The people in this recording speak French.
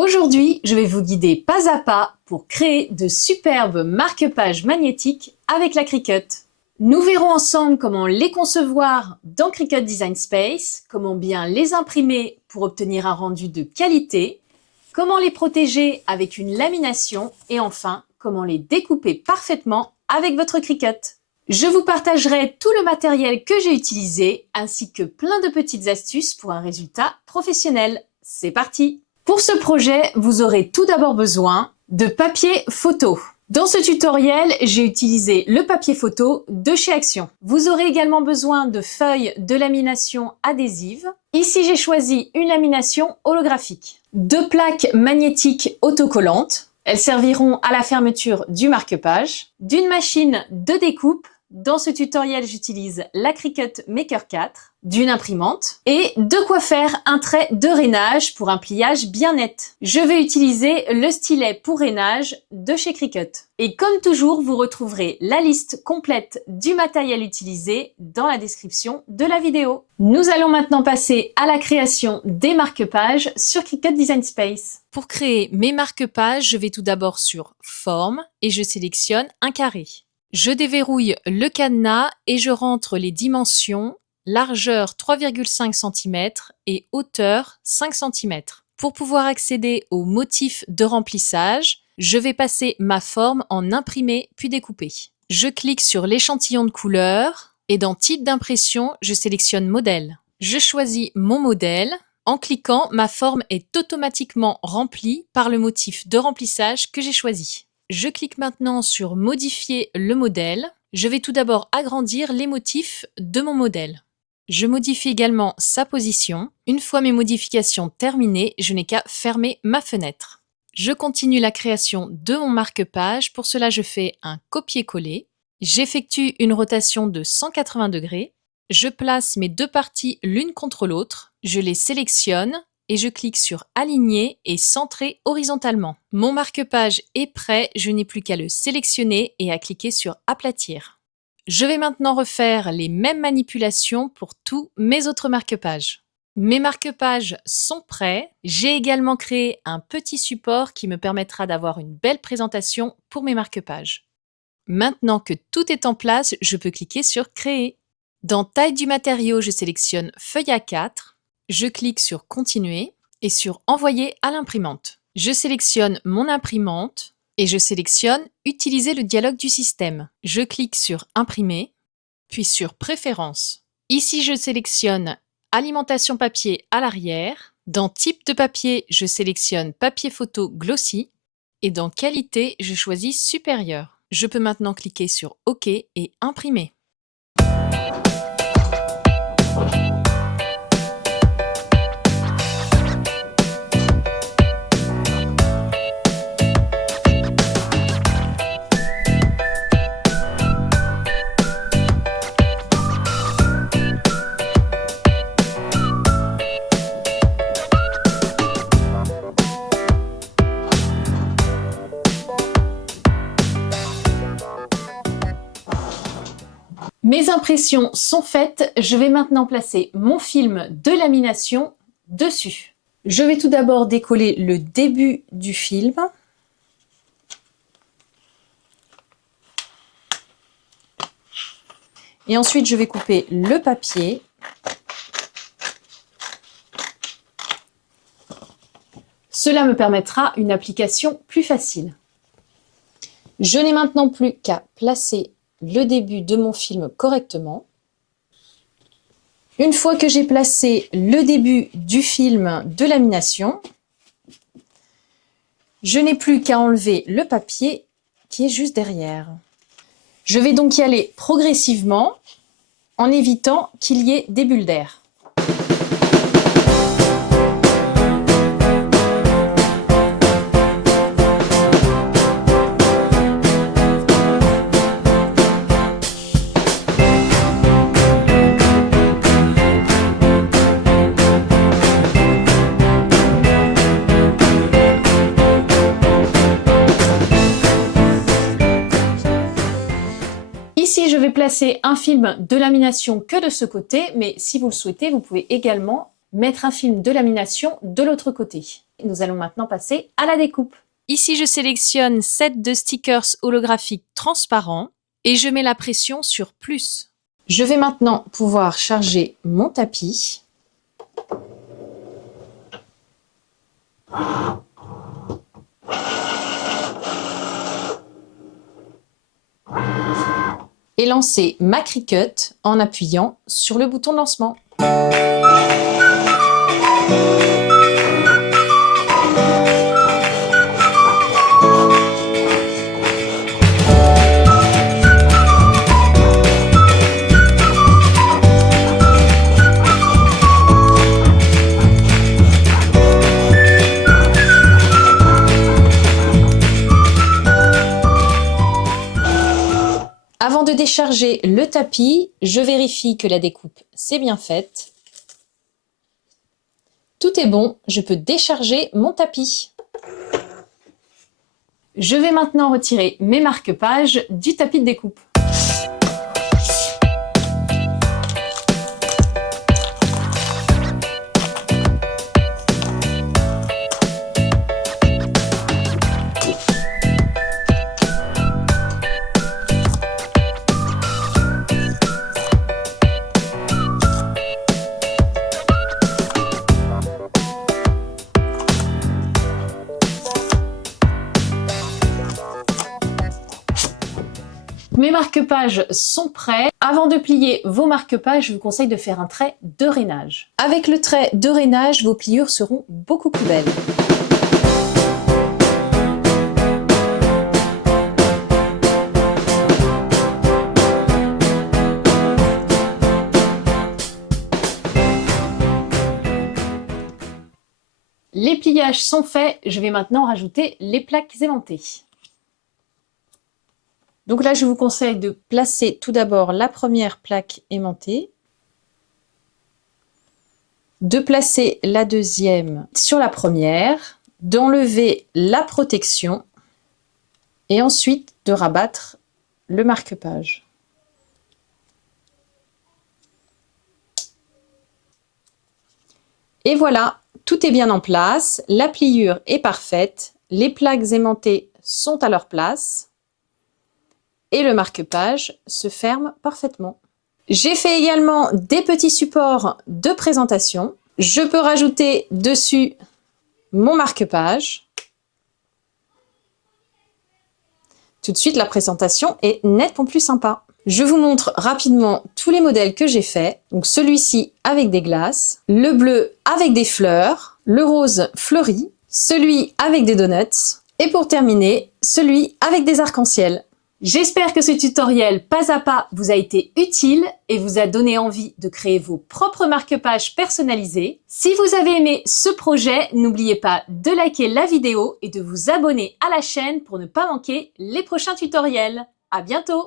Aujourd'hui, je vais vous guider pas à pas pour créer de superbes marque-pages magnétiques avec la Cricut. Nous verrons ensemble comment les concevoir dans Cricut Design Space, comment bien les imprimer pour obtenir un rendu de qualité, comment les protéger avec une lamination et enfin, comment les découper parfaitement avec votre Cricut. Je vous partagerai tout le matériel que j'ai utilisé ainsi que plein de petites astuces pour un résultat professionnel. C'est parti! Pour ce projet, vous aurez tout d'abord besoin de papier photo. Dans ce tutoriel, j'ai utilisé le papier photo de chez Action. Vous aurez également besoin de feuilles de lamination adhésive. Ici, j'ai choisi une lamination holographique. 2 plaques magnétiques autocollantes. Elles serviront à la fermeture du marque-page. D'une machine de découpe. Dans ce tutoriel, j'utilise la Cricut Maker 4, d'une imprimante et de quoi faire un trait de rainage pour un pliage bien net. Je vais utiliser le stylet pour rainage de chez Cricut. Et comme toujours, vous retrouverez la liste complète du matériel utilisé dans la description de la vidéo. Nous allons maintenant passer à la création des marque-pages sur Cricut Design Space. Pour créer mes marque-pages, je vais tout d'abord sur Forme et je sélectionne un carré. Je déverrouille le cadenas et je rentre les dimensions, largeur 3,5 cm et hauteur 5 cm. Pour pouvoir accéder au motif de remplissage, je vais passer ma forme en imprimer puis découper. Je clique sur l'échantillon de couleur et dans Type d'impression, je sélectionne Modèle. Je choisis mon modèle. En cliquant, ma forme est automatiquement remplie par le motif de remplissage que j'ai choisi. Je clique maintenant sur Modifier le modèle. Je vais tout d'abord agrandir les motifs de mon modèle. Je modifie également sa position. Une fois mes modifications terminées, je n'ai qu'à fermer ma fenêtre. Je continue la création de mon marque-page. Pour cela, je fais un copier-coller. J'effectue une rotation de 180 degrés. Je place mes 2 parties l'une contre l'autre. Je les sélectionne. Et je clique sur Aligner et centrer horizontalement. Mon marque-page est prêt, je n'ai plus qu'à le sélectionner et à cliquer sur Aplatir. Je vais maintenant refaire les mêmes manipulations pour tous mes autres marque-pages. Mes marque-pages sont prêts. J'ai également créé un petit support qui me permettra d'avoir une belle présentation pour mes marque-pages. Maintenant que tout est en place, je peux cliquer sur Créer. Dans Taille du matériau, je sélectionne Feuille A4. Je clique sur Continuer et sur Envoyer à l'imprimante. Je sélectionne mon imprimante et je sélectionne Utiliser le dialogue du système. Je clique sur Imprimer, puis sur Préférences. Ici, je sélectionne Alimentation papier à l'arrière. Dans Type de papier, je sélectionne Papier photo glossy et dans Qualité, je choisis Supérieur. Je peux maintenant cliquer sur OK et imprimer. Mes impressions sont faites, je vais maintenant placer mon film de lamination dessus. Je vais tout d'abord décoller le début du film. Et ensuite, je vais couper le papier. Cela me permettra une application plus facile. Je n'ai maintenant plus qu'à placer le début de mon film correctement. Une fois que j'ai placé le début du film de lamination, je n'ai plus qu'à enlever le papier qui est juste derrière. Je vais donc y aller progressivement en évitant qu'il y ait des bulles d'air. Ici, je vais placer un film de lamination que de ce côté, mais si vous le souhaitez, vous pouvez également mettre un film de lamination de l'autre côté. Nous allons maintenant passer à la découpe. Ici, je sélectionne 7 de stickers holographiques transparents et je mets la pression sur plus. Je vais maintenant pouvoir charger mon tapis. Et lancer ma Cricut en appuyant sur le bouton de lancement. Avant de décharger le tapis, je vérifie que la découpe s'est bien faite. Tout est bon, je peux décharger mon tapis. Je vais maintenant retirer mes marque-pages du tapis de découpe. Mes marque-pages sont prêts. Avant de plier vos marque-pages, je vous conseille de faire un trait de rainage. Avec le trait de rainage, vos pliures seront beaucoup plus belles. Les pliages sont faits, je vais maintenant rajouter les plaques aimantées. Donc là, je vous conseille de placer tout d'abord la première plaque aimantée, de placer la deuxième sur la première, d'enlever la protection et ensuite de rabattre le marque-page. Et voilà, tout est bien en place, la pliure est parfaite, les plaques aimantées sont à leur place. Et le marque-page se ferme parfaitement. J'ai fait également des petits supports de présentation. Je peux rajouter dessus mon marque-page. Tout de suite, la présentation est nettement plus sympa. Je vous montre rapidement tous les modèles que j'ai faits. Donc celui-ci avec des glaces, le bleu avec des fleurs, le rose fleuri, celui avec des donuts et pour terminer, celui avec des arcs-en-ciel. J'espère que ce tutoriel pas à pas vous a été utile et vous a donné envie de créer vos propres marque-pages personnalisés. Si vous avez aimé ce projet, n'oubliez pas de liker la vidéo et de vous abonner à la chaîne pour ne pas manquer les prochains tutoriels. À bientôt!